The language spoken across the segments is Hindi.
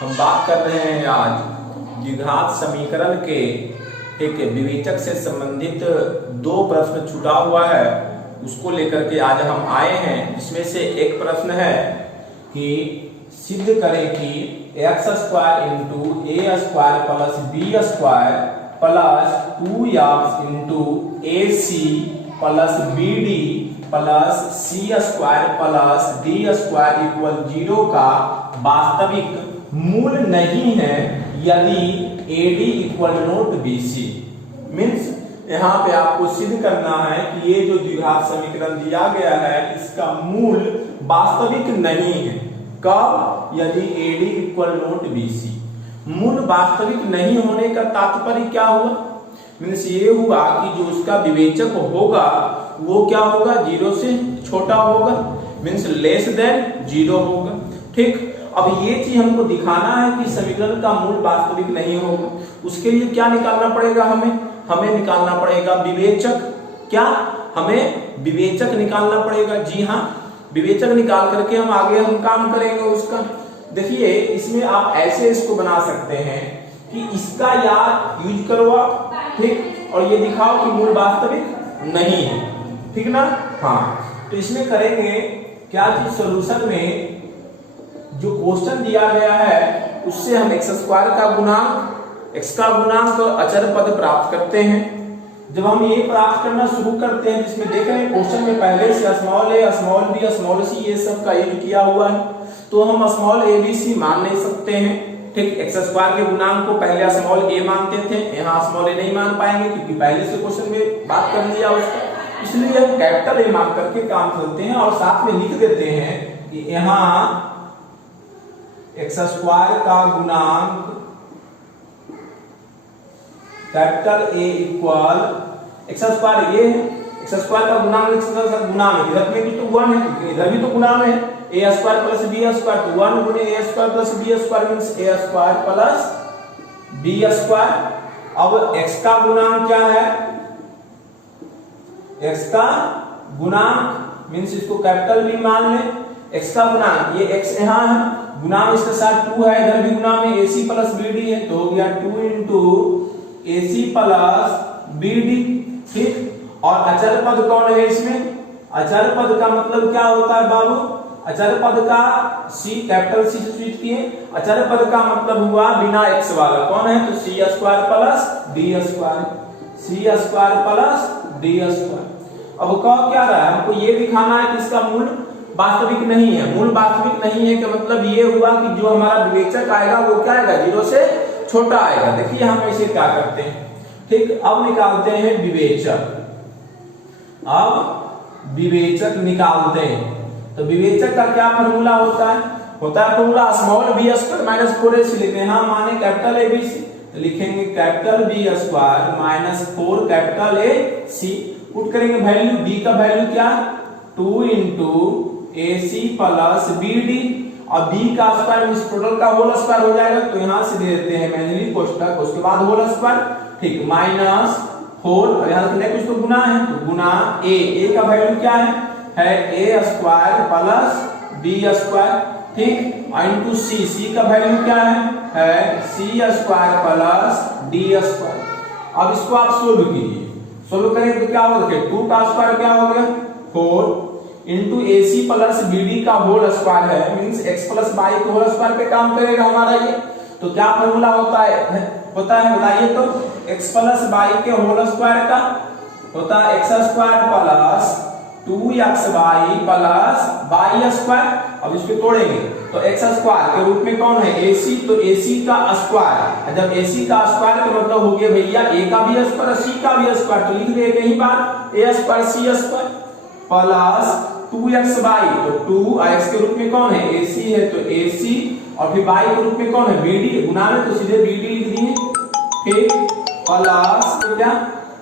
हम बात कर रहे हैं आज द्विघात समीकरण के एक विवेचक से संबंधित दो प्रश्न छूटा हुआ है, उसको लेकर के आज हम आए हैं। इसमें से एक प्रश्न है कि सिद्ध करें कि X square into A square plus B square plus 2x into A C plus B D plus C square plus D square equal 0 का वास्तविक मूल नहीं है यदि AD equal not BC। Means यहाँ पे आपको सिद्ध करना है कि ये जो द्विघात समीकरण दिया गया है इसका मूल वास्तविक नहीं है। कब? यदि AD इक्वल नोट BC। मूल वास्तविक नहीं होने का तात्पर्य क्या हुआ? मीन्स ये हुआ कि जो उसका विवेचक होगा वो क्या होगा? 0 से छोटा होगा, मीन्स लेस देन 0 होगा। ठीक, अब ये चीज हमको दिखाना है कि समीकरण का मूल वास्तविक नहीं होगा। उसके लिए क्या निकालना पड़ेगा? हमें निकालना पड़ेगा विवेचक। क्या? हमें विवेचक निकालना पड़ेगा। जी हाँ, विवेचक निकाल करके हम काम करेंगे उसका। देखिए, इसमें आप ऐसे इसको बना सकते हैं कि इसका याद यूज करो आप, ठीक, और ये दिखाओ कि मूल वास्तविक नहीं है, ठीक ना। हाँ, तो इसमें करेंगे क्या चीज? सोल्यूशन में जो क्वेश्चन दिया गया है उससे हम एक्स स्क्वायर का गुणांक, एक्स का गुणांक और अचर पद प्राप्त करते हैं। जब हम ये प्राप्त करना शुरू करते हैं, जिसमें देख रहे हैं क्वेश्चन में पहले से स्मॉल ए, स्मॉल बी, स्मॉल सी ये सब का यूज किया हुआ है, तो हम स्मॉल ए बी सी मान नहीं सकते हैं। ठीक, एक्स स्क्वायर के गुणांक को पहले स्मॉल ए मानते थे, यहाँ स्मॉल ए नहीं मान पाएंगे क्योंकि पहले से क्वेश्चन में बात कर लिया उसका, इसलिए हम कैपिटल ए मान करके काम करते हैं और साथ में लिख देते हैं कि यहाँ एक्स स्क्वायर का गुणांक capital A equal x square ये है, एक्स स्क्वायर का गुणांक इधर में भी तो 1 है, इधर भी तो गुणांक है, A square plus B square तो 1 गुणे A square plus B square means A square plus B square. अब एक्स का गुणांक क्या है? एक्स का गुणांक मींस इसको कैपिटल बी मान ले। एक्स का गुणांक ये एक्स यहाँ है, गुणांक इसके साथ 2 है, इधर भी गुणांक में AC प्लस BD है, तो हो गया 2 इंटू AC प्लस BD। ठीक, और अचर पद कौन है इसमें? अचर पद का मतलब क्या होता है बाबू? अचर पद का C कैपिटल C से स्विच किए, अचर पद का मतलब हुआ बिना x वाला, कौन है? तो C square plus D square, C square plus D square. अब कह क्या रहा है? हमको ये दिखाना है कि इसका मूल वास्तविक नहीं है। मूल वास्तविक नहीं है का मतलब ये हुआ कि जो हमारा विवेचक आएगा वो क्या आएगा? 0 से छोटा आएगा। देखिए हम इसे क्या करते हैं, ठीक, अब निकालते हैं विवेचक। अब विवेचक निकालते हैं तो विवेचक का क्या फॉर्मूला होता है? Formula small B square minus 4ac लिखते हैं। हाँ, माने कैपिटल ए बी सी, तो लिखेंगे capital B square minus 4 capital A C. Put करेंगे वैल्यू, बी का वैल्यू क्या? 2 इंटू AC प्लस BD और B का स्क्वायर इस टोटल का होल स्क्वायर हो जाएगा, तो यहां से दे देते हैं मैन्युअली कोष्ठक, उसके बाद होल स्क्वायर। ठीक, माइनस 4 और यहां से कुछ तो गुना है, तो गुना A का वैल्यू क्या है A square plus B square. ठीक, और इनटू C का वैल्यू क्या है C square plus D square. अब इसको आप सोल्व कीजिए, सोल्व करेंगे तो क्या होगा? 2 का स्क्वायर क्या हो गया? 4 इंटू AC प्लस BD का होल स्क्वायर है, मींस x प्लस y के होल स्क्वायर पे काम करेगा हमारा ये। तो क्या फॉर्मूला होता है बताइए तो? x प्लस y के होल स्क्वायर का होता है x square plus 2xy plus y square. अब इसको तोड़ेंगे तो x स्क्वायर के रूप में कौन है? AC, तो AC का स्क्वायर, जब AC का स्क्वायर का मतलब हो गया भैया A का भी स्क्वायर C का भी स्क्वायर, तो लिख दे कहीं बार A square C square plus 2xy, तो 2 x के रूप में कौन है? AC है, तो AC, और फिर y के रूप में कौन है? BD, गुना में तो सीधे BD लिख दिए। ठीक, प्लस तो क्या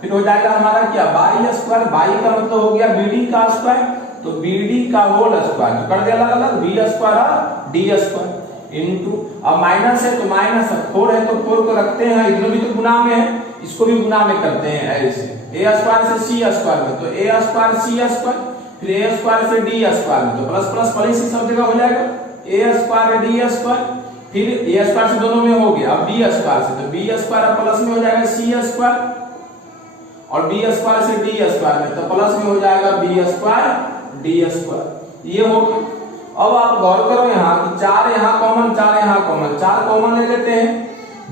फिर हो जाएगा हमारा क्या? y स्क्वायर, y का मतलब हो गया BD का स्क्वायर, तो BD का होल स्क्वायर, तो कर दे अलग अलग B स्क्वायर और D स्क्वायर इनटू, अब माइनस है तो माइनस, 4 है तो 4 को रखते हैं, इधर भी तो गुना में है, इसको भी गुना में करते हैं ऐसे, a स्क्वायर से C स्क्वायर में, तो a स्क्वायर C स्क्वायर, फिर a स्क्वायर से D स्क्वायर में, तो प्लस प्लस प्लस सब जगह हो जाएगा, a स्क्वायर D स्क्वायर फिर ए स्क्वायर से दोनों में हो गया, अब बी स्क्वायर से, तो बी स्क्वायर प्लस में हो जाएगा सी स्क्वायर, और बी स्क्वायर से डी स्क्वायर में, तो प्लस में हो जाएगा बी स्क्वायर डी स्क्वायर। ये हो गया। अब आप गौर करो यहाँ कि 4 यहाँ कॉमन, 4 यहाँ कॉमन, 4 कॉमन ले लेते हैं,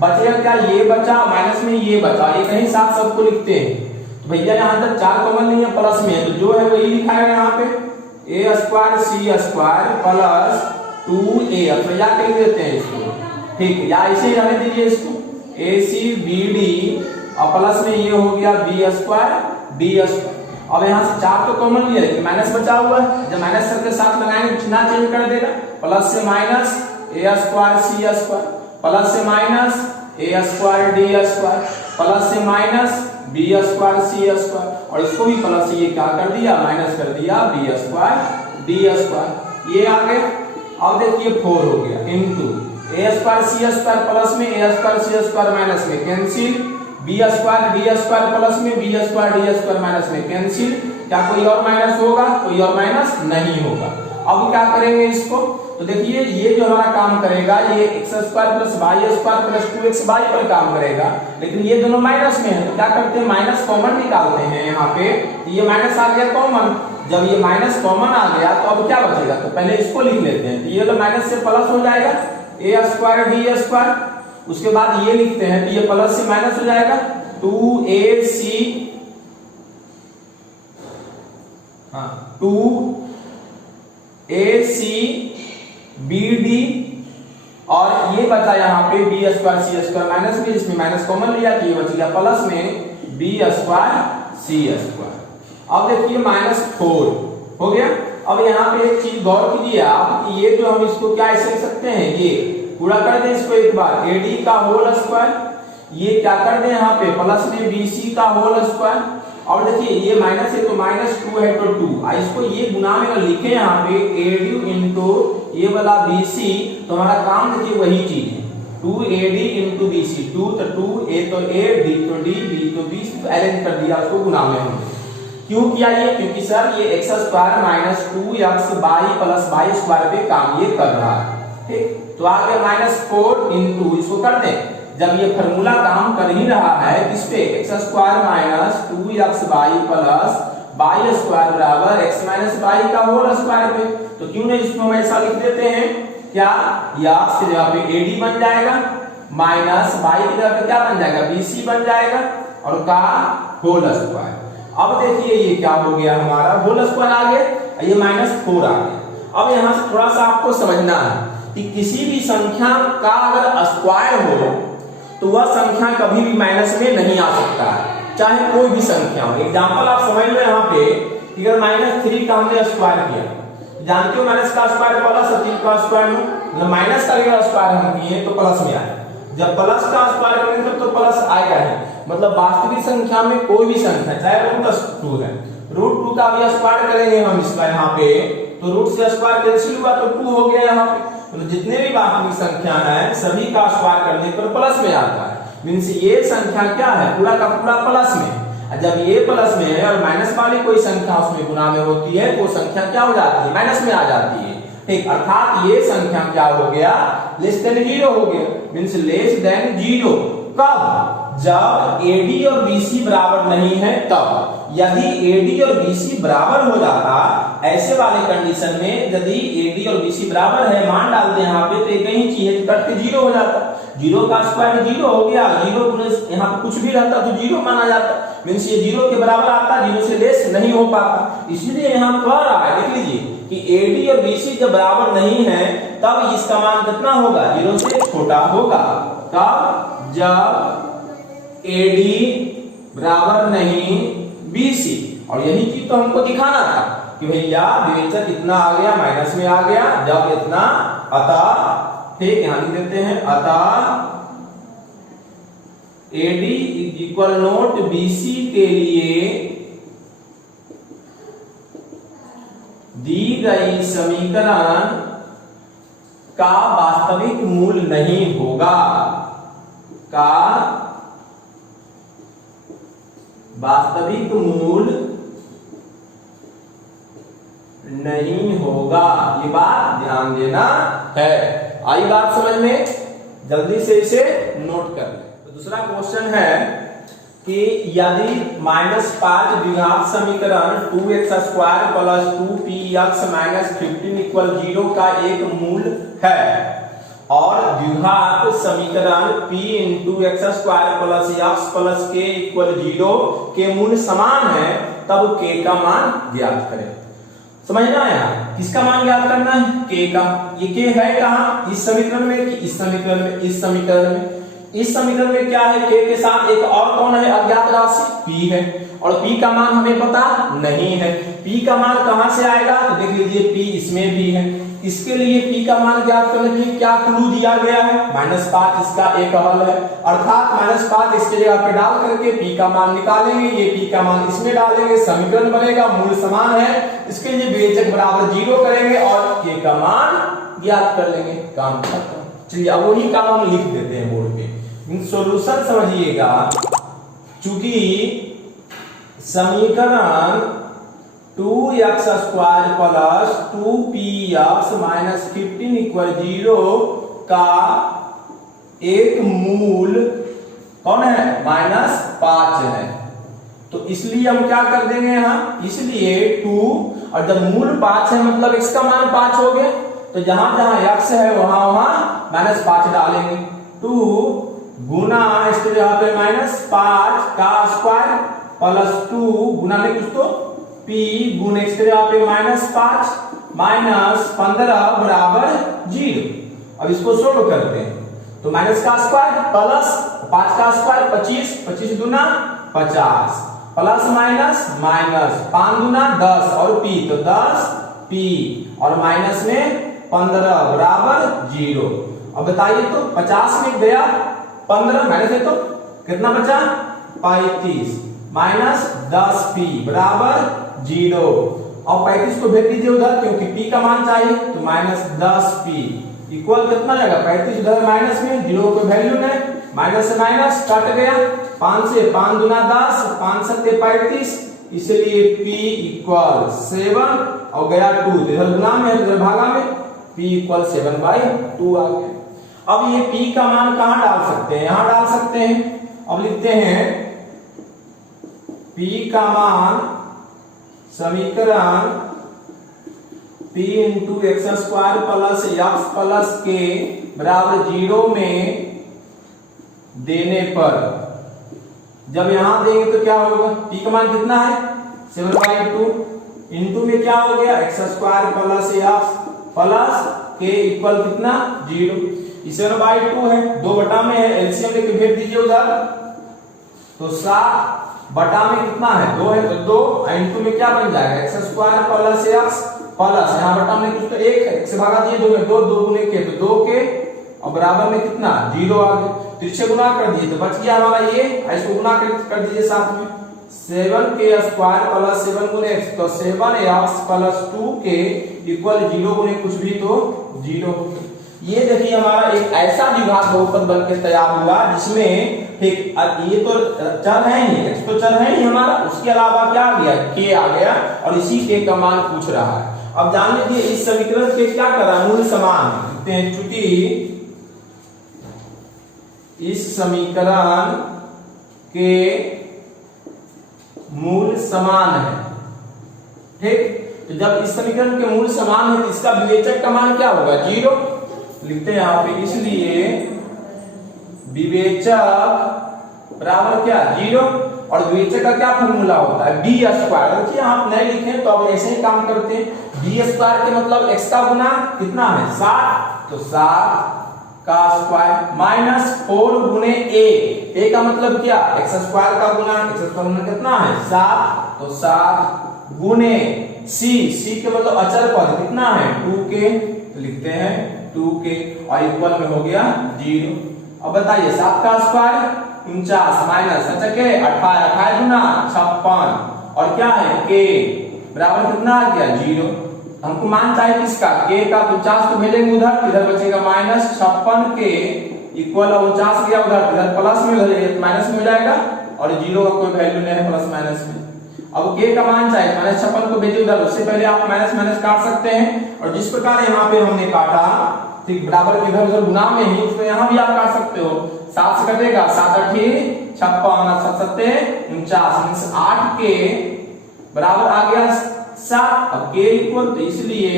बचेगा क्या, ये बचा माइनस में ये बचा, ये कहीं साथ सबको लिखते हैं। तो भैया यहाँ तक 4 कॉमन नहीं है, प्लस में है, तो जो है वही लिखा है यहाँ पे, ए square C square plus 2a, अब या लिख देते हैं इसको, ठीक है, या ऐसे ही रहने दीजिए इसको, ए सी बी डी और प्लस में ये हो गया बी स्क्वायर डी स्क्वायर। अब यहाँ से 4 तो कॉमन लिया लेकिन माइनस बचा हुआ है, जब माइनस करके साथ लगाएंगे चिन्ह चेंज कर देगा, प्लस से माइनस ए स्क्वायर सी स्क्वायर, प्लस से माइनस ए स्क्वायर डी स्क्वायर, प्लस से minus B square C square, और इसको भी प्लस से ये क्या कर दिया, माइनस कर दिया बी स्क्वायर डी स्क्वायर। ये आ गया। अब देखिए 4 हो गया into A square C square plus में A square C square minus में cancel, B square D square plus में B square D square minus में कैंसिल। क्या कोई और माइनस होगा, कोई और माइनस नहीं होगा। अब क्या करेंगे इसको, तो देखिए ये जो हमारा काम करेगा ये X square plus Y square plus 2x Y पर काम करेगा, लेकिन ये दोनों माइनस में है, तो क्या करते हैं माइनस कॉमन निकालते हैं यहाँ पे, ये माइनस आ गया कॉमन, जब ये माइनस कॉमन आ गया तो अब क्या बचेगा, तो पहले इसको लिख लेते हैं, तो ये तो माइनस से प्लस हो जाएगा ए स्क्वायर डी स्क्वायर, उसके बाद ये लिखते हैं तो ये प्लस से माइनस हो जाएगा 2ac, हाँ 2ac bd, और ये बचा यहाँ पे B square C square minus में, इसमें माइनस कॉमन लिया तो ये बच गया प्लस में बी स्क्वायर सी स्क्वायर। अब देखिए -4 हो गया। अब यहाँ पे एक चीज गौर कीजिए आप, ये जो हम इसको क्या ऐसे लिख सकते हैं, ये पूरा कर दें इसको एक बार, एडी का होल स्क्वायर, ये क्या कर दें यहाँ पे प्लस में बीसी का होल स्क्वायर, और देखिए ये माइनस है तो -2 है तो 2, इसको ये गुना में लिखे यहाँ पे एडी इंटू ये वाला बीसी, तो हमारा काम देखिए वही चीज है, 2ad इंटू बीसी, 2 तो 2, a तो a, d तो d, b तो b, अरेंज कर दिया उसको गुना में हमने। क्यों किया ये, क्योंकि सर ये एक्स स्क्वायर माइनस 2x वाई प्लस वाई स्क्वायर पे काम ये कर रहा है, ठीक। तो आगे -4 इंटू इसको कर दें, जब ये फार्मूला काम कर ही रहा है किस पे, एक्स स्क्वायर माइनस 2x वाई प्लस वाई स्क्वायर बराबर x माइनस वाई का होल स्क्वायर पे, तो क्यों नहीं इसको हम ऐसा लिख देते हैं, क्या या से जगह पे ad बन जाएगा माइनस वाई की जगह पे क्या बन जाएगा bc बन जाएगा, और का होल स्क्वायर। अब देखिए ये क्या हो गया, हमारा होल स्क्वायर आ गया, ये -4 आ गया। अब यहाँ से थोड़ा सा आपको समझना है कि किसी भी संख्या का अगर स्क्वायर हो तो वह संख्या कभी भी माइनस में नहीं आ सकता है, चाहे कोई भी संख्या हो। एग्जांपल आप समझ लो यहाँ पे, अगर -3 का हमने स्क्वायर किया, जानते हो माइनस का स्क्वायर प्लस 3 का स्क्वायर में, मतलब माइनस का अगर स्क्वायर हम किए तो प्लस में आए, जब प्लस का स्क्वायर करेंगे तो प्लस आएगा ही। मतलब वास्तविक संख्या में कोई भी संख्या चाहे √2 है, √2 का भी स्क्वायर करेंगे हम इसका यहाँ पे, तो रूट से स्क्वायर कैंसिल हुआ तो 2 हो गया यहाँ पे। तो जितने भी वास्तविक संख्या है सभी का स्क्वायर करने पर प्लस में आता है, मींस ये संख्या क्या है, पूरा का पूरा प्लस में। जब ये प्लस में है और माइनस वाली कोई संख्या उसमें गुना में होती है, वो संख्या क्या हो जाती है, माइनस में आ जाती है, ठीक। अर्थात ये संख्या क्या हो गया, लेस देन 0 हो गया, मींस लेस देन 0। कब, जब AD और BC बराबर नहीं है तब। यदि AD और BC बराबर हो जाता, ऐसे वाले कंडीशन में यदि AD और BC बराबर है, मान डालते यहाँ पे, तो एक ही चीज है कट के 0 हो जाता, 0 का स्क्वायर 0 हो गया, 0 यहाँ पे कुछ भी रहता तो 0 माना जाता, मींस ये 0 के बराबर आता, 0 से लेस नहीं हो पाता। इसलिए यहाँ कह रहा है, देख लीजिए कि AD और BC जब बराबर नहीं है तब इसका मान कितना होगा, 0 से छोटा होगा। कब, जब AD बराबर नहीं BC, और यही चीज तो हमको दिखाना था कि भैया विवेचक इतना आ गया माइनस में आ गया, जब इतना, अतः, ठीक, यहां लिख देते हैं, अतः AD इक्वल नोट BC के लिए दी गई समीकरण का वास्तविक मूल नहीं होगा, का वास्तविक मूल नहीं होगा। ये बात ध्यान देना है। आई बात समझ में? जल्दी से इसे नोट कर ले। तो दूसरा क्वेश्चन है कि यदि -5 द्विघात समीकरण 2x² प्लस 2px माइनस 15 0 का एक मूल है और द्विघात समीकरण p × x² plus x plus k 0 के मूल समान है, तब k का मान ज्ञात करें। समझना है यार, किसका मान ज्ञात करना है? k का। ये k है कहां? इस समीकरण में कि इस समीकरण में? इस समीकरण में। इस समीकरण में क्या है? k के साथ एक और कौन है अज्ञात राशि? p है, और p का मान हमें पता नहीं है। p का मान कहां से आएगा? तो देख लीजिए p इसमें भी है। इसके लिए p का मान ज्ञात करने के लिए क्या क्लू दिया गया है? -5 इसका एक हल है, अर्थात -5 इसके जगह पे डाल करके p का मान निकालेंगे, ये p का मान इसमें डालेंगे, समीकरण बनेगा, मूल समान है। इसके लिए विवेचक बराबर 0 करेंगे और k का मान ज्ञात कर लेंगे, काम खत्म। चलिए अब वही काम हम लिख देते हैं बोर्ड पे। सॉल्यूशन समझिएगा, चूंकि समीकरण 2x² प्लस 2px माइनस 15 0 का एक मूल कौन है? -5 है, तो इसलिए हम क्या कर देंगे यहाँ? इसलिए 2 और जब मूल 5 है मतलब x का मान 5 हो गया, तो जहां जहां x है वहां वहां -5 डालेंगे। 2 गुना इसके जगह पे -5 का स्क्वायर प्लस 2 गुना में कुछ तो p गुना इसके जगह पे -5 माइनस 15 बराबर 0। अब इसको सोल्व करते हैं, तो माइनस का स्क्वायर प्लस 5 का स्क्वायर 25, 25 गुना 50 प्लस माइनस माइनस 5 गुना 10 और p तो 10 p और माइनस में 15 बराबर 0। अब बताइए तो 50 में गया 15 माइनस है तो कितना बचा? 35 माइनस 10p बराबर 0। और 35 को भेज दीजिए उधर, क्योंकि p का मान चाहिए, तो -10p इक्वल कितना जाएगा? 35 उधर माइनस में, 0 को वैल्यू नहीं, माइनस से माइनस कट गया, 5 से 5 गुना 10, 5 सत्ते 35, इसलिए p इक्वल 7 और गया 2, इधर गुना में इधर भागा में, p इक्वल 7/2 आ गया। अब ये p का मान कहां डाल सकते हैं? यहां डाल सकते हैं। अब लिखते हैं p का मान समीकरण p × x² plus x plus k बराबर 0 में देने पर, जब यहां देंगे तो क्या होगा? p का मान कितना है? 7/2 इंटू में क्या हो गया? x² plus x plus k equal कितना? 0। 7/2 है, 2 बटा में है, एलसीएम लेके भेज दीजिए उधर, तो 7 बटा में कितना है? 2 है, तो 2 इंटू में क्या बन जाएगा? x² प्लस x प्लस यहाँ बटा में कुछ तो 1 है, 1 से भागा दिए 2 में, 2 गुने के तो 2 के और बराबर में कितना? 0 आ गया। तो इसे गुना कर दिए तो बच गया हमारा ये, इसको गुना कर दीजिए साथ में, 7k² प्लस 7 गुने x तो 7x प्लस 2k इक्वल 0 गुने कुछ भी तो 0। ये देखिए हमारा एक ऐसा द्विघात बहुपद बन के तैयार हुआ जिसमें ठीक ये तो चर है ही, x तो चर है ही हमारा, उसके अलावा क्या आ गया? k आ गया, और इसी k का मान पूछ रहा है। अब जान लीजिए इस समीकरण के क्या करा? मूल समान लिखते हैं, चूंकि इस समीकरण के मूल समान है, ठीक, तो जब इस समीकरण के मूल समान है तो इसका विवेचक का मान क्या होगा? 0। लिखते हैं यहाँ पे, इसलिए विवेचक बराबर क्या? 0। और विवेचक का क्या फॉर्मूला होता है? b²। देखिए आप नहीं लिखे तो अब ऐसे ही काम करते हैं, b² के मतलब x का गुना कितना है? 7, तो 7 का स्क्वायर माइनस 4 गुने a का मतलब क्या? x² का गुना, x² का गुना कितना है? 7, तो 7 गुने c के मतलब अचर पद कितना है? 2k, तो लिखते हैं 2k और इक्वल में हो गया 0। अब बताइए 7 का स्क्वायर 49 माइनस 18 गुना 56 और क्या है? k बराबर कितना आ गया? 0। हमको मान चाहिए किसका? k का, तो 50 को भेजेंगे उधर, इधर बचेगा -56k इक्वल 49 गया उधर, इधर प्लस में उधर माइनस में हो जाएगा और 0 का कोई वैल्यू नहीं है प्लस माइनस में। अब k का मान चाहिए, -56 को भेजिए उधर, उससे पहले आप माइनस माइनस काट सकते हैं, और जिस प्रकार यहाँ पे हमने काटा ठीक, बराबर के इधर उधर गुना में ही उसमें यहाँ भी आप काट सकते हो। 7 से कटेगा, 7 8 56, 7 7 49, 8 के बराबर आ गया 7। अब k इक्वल, तो इसलिए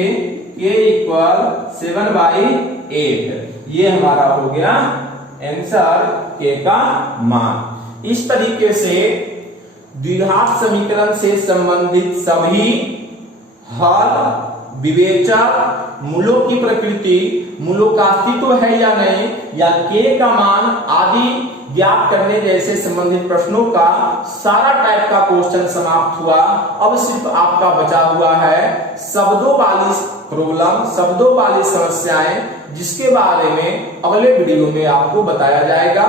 k इक्वल 7/8, ये हमारा हो गया आंसर k का मान। इस तरीके से द्विघात समीकरण से संबंधित सभी हल, विवेचक, मूलों की प्रकृति, मूलों का अस्तित्व है या नहीं, या k का मान आदि ज्ञात करने जैसे संबंधित प्रश्नों का सारा टाइप का क्वेश्चन समाप्त हुआ। अब सिर्फ आपका बचा हुआ है शब्दों वाली प्रॉब्लम, शब्दों वाली समस्याएं, जिसके बारे में अगले वीडियो में आपको बताया जाएगा।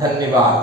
धन्यवाद।